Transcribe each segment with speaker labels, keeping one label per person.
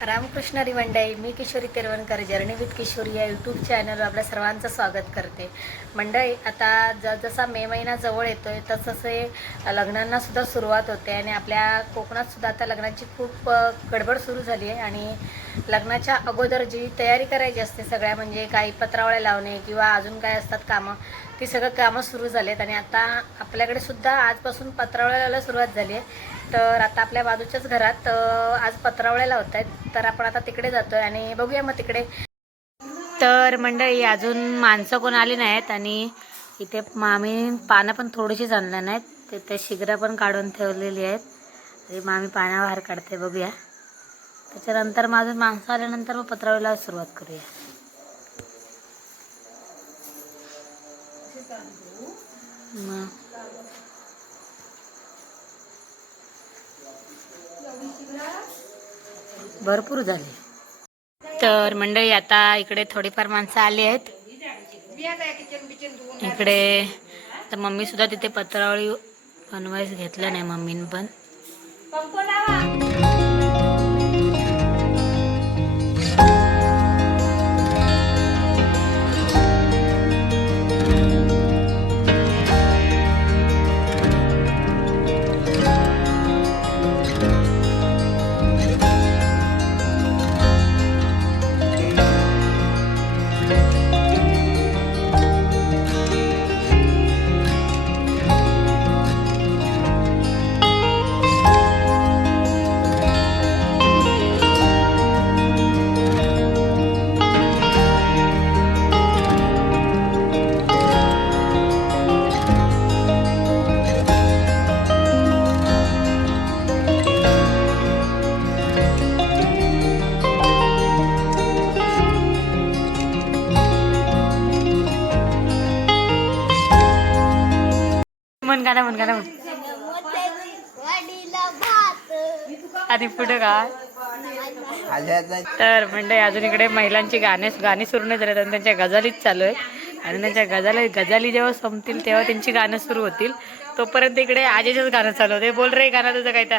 Speaker 1: रामकृष्ण रिवंडाई मी Kishori Terwankar journey with Kishori या यूट्यूब चॅनलवर आपल्या सर्वांचं स्वागत करते. मंडळी आता ज जसा मे महिना जवळ येतो आहे लग्नांना लग्नांनासुद्धा सुरुवात होते आणि आपल्या कोकणातसुद्धा आता लग्नाची खूप गडबड सुरू झाली आहे आणि लग्नाच्या अगोदर जी तयारी करायची असते सगळ्या म्हणजे काही पत्रावळ्या लावणे किंवा अजून काय असतात कामं ती सगळं कामं सुरू झाली आहेत आणि आता आपल्याकडे सुद्धा आजपासून पत्रावळ्याला सुरुवात झाली आहे. तर आता आपल्या बाजूच्याच घरात आज पत्रावळ्याला होत आहेत. तर आपण आता तिकडे जातोय आणि बघूया मग तिकडे. तर मंडळी अजून माणसं कोण आली नाहीत आणि इथे मामी पानं पण थोडीशीच आणल्या नाहीत. तिथे शिगरा पण काढून ठेवलेली आहेत. आणि मामी पाण्याबाहेर बाहेर काढते बघूया. त्याच्यानंतर मग अजून माणसं आल्यानंतर मग पत्रावळीला सुरुवात करूया. भरपूर झाले. तर मंडळी आता इकडे थोडीफार माणसं आली आहेत. इकडे तर मम्मी सुद्धा तिथे पत्रावळी बनवायच घेतलं नाही मम्मीन पण. म्हण गाणं म्हण गाणं म्हण. आणि पुढे काय तर म्हणजे अजून इकडे महिलांची गाणे गाणी सुरू नाही झाले. आणि त्यांच्या गजालीच चालू आहेत आणि त्यांच्या गजाली गजाली जेव्हा संपतील तेव्हा त्यांची गाणं सुरू होतील. तोपर्यंत इकडे आजीचंच गाणं चालू होते. बोल रे गाणं तुझं काय तर.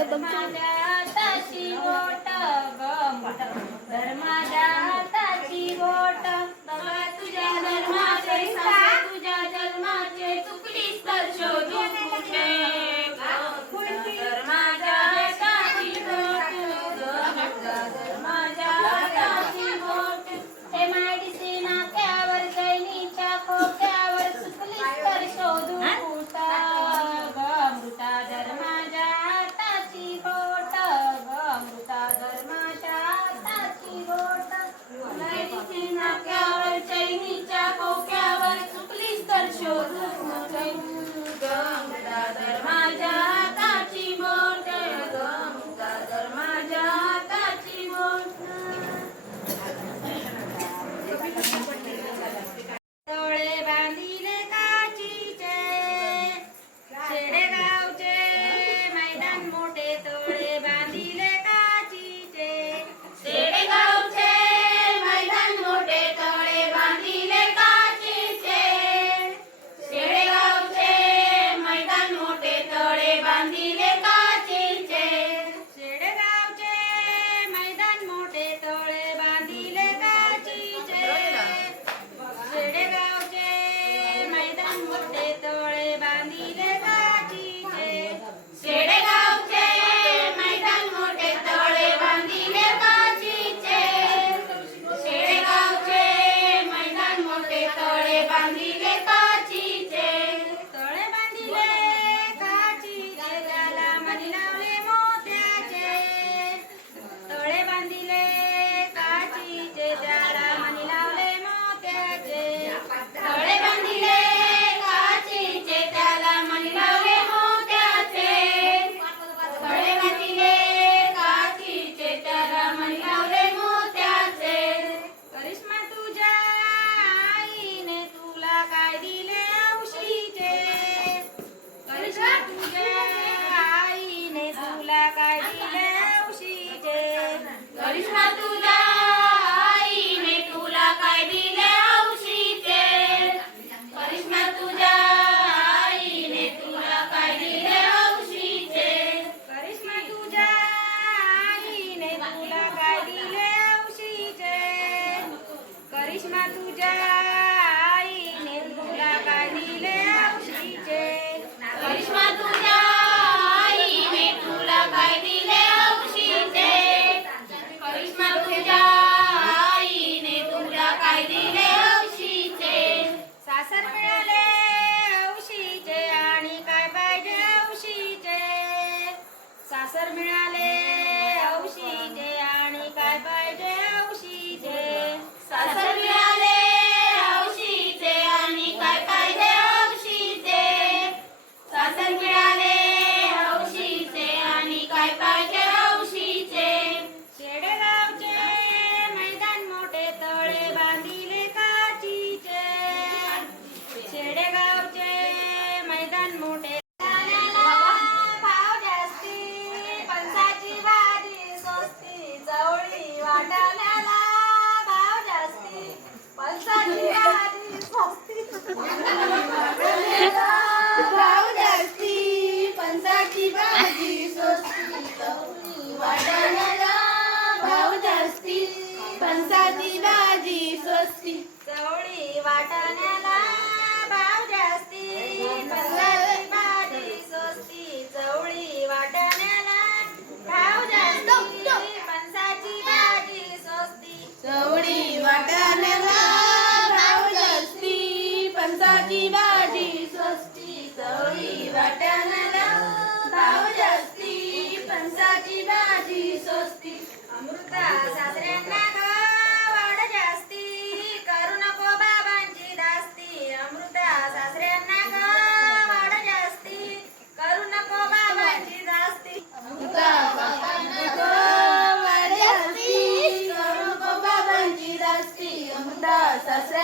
Speaker 2: धर्माच्या हाताची बोट धर्माच्या हाताची बोट.
Speaker 1: तुझ्या धर्माचे तुझ्या जन्माचे चुकलीस तर शोधून कुठे? वाटाण्याला भाव जास्ती. पलसाची भाजी स्वस्ती.
Speaker 3: भाव जास्ती. पणसाची भाजी स्वस्ती. वाटाण्याला भाव जास्ती. पणसाची भाजी स्वस्ती.
Speaker 1: चवळी वाटाण्याला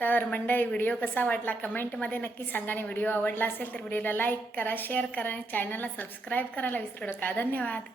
Speaker 4: तर मंडळी व्हिडिओ कसा वाटला कमेंटमध्ये नक्की सांगा आणि व्हिडिओ आवडला असेल तर व्हिडिओला लाईक करा शेअर करा आणि चॅनलला सबस्क्राईब करायला विसरू नका. धन्यवाद.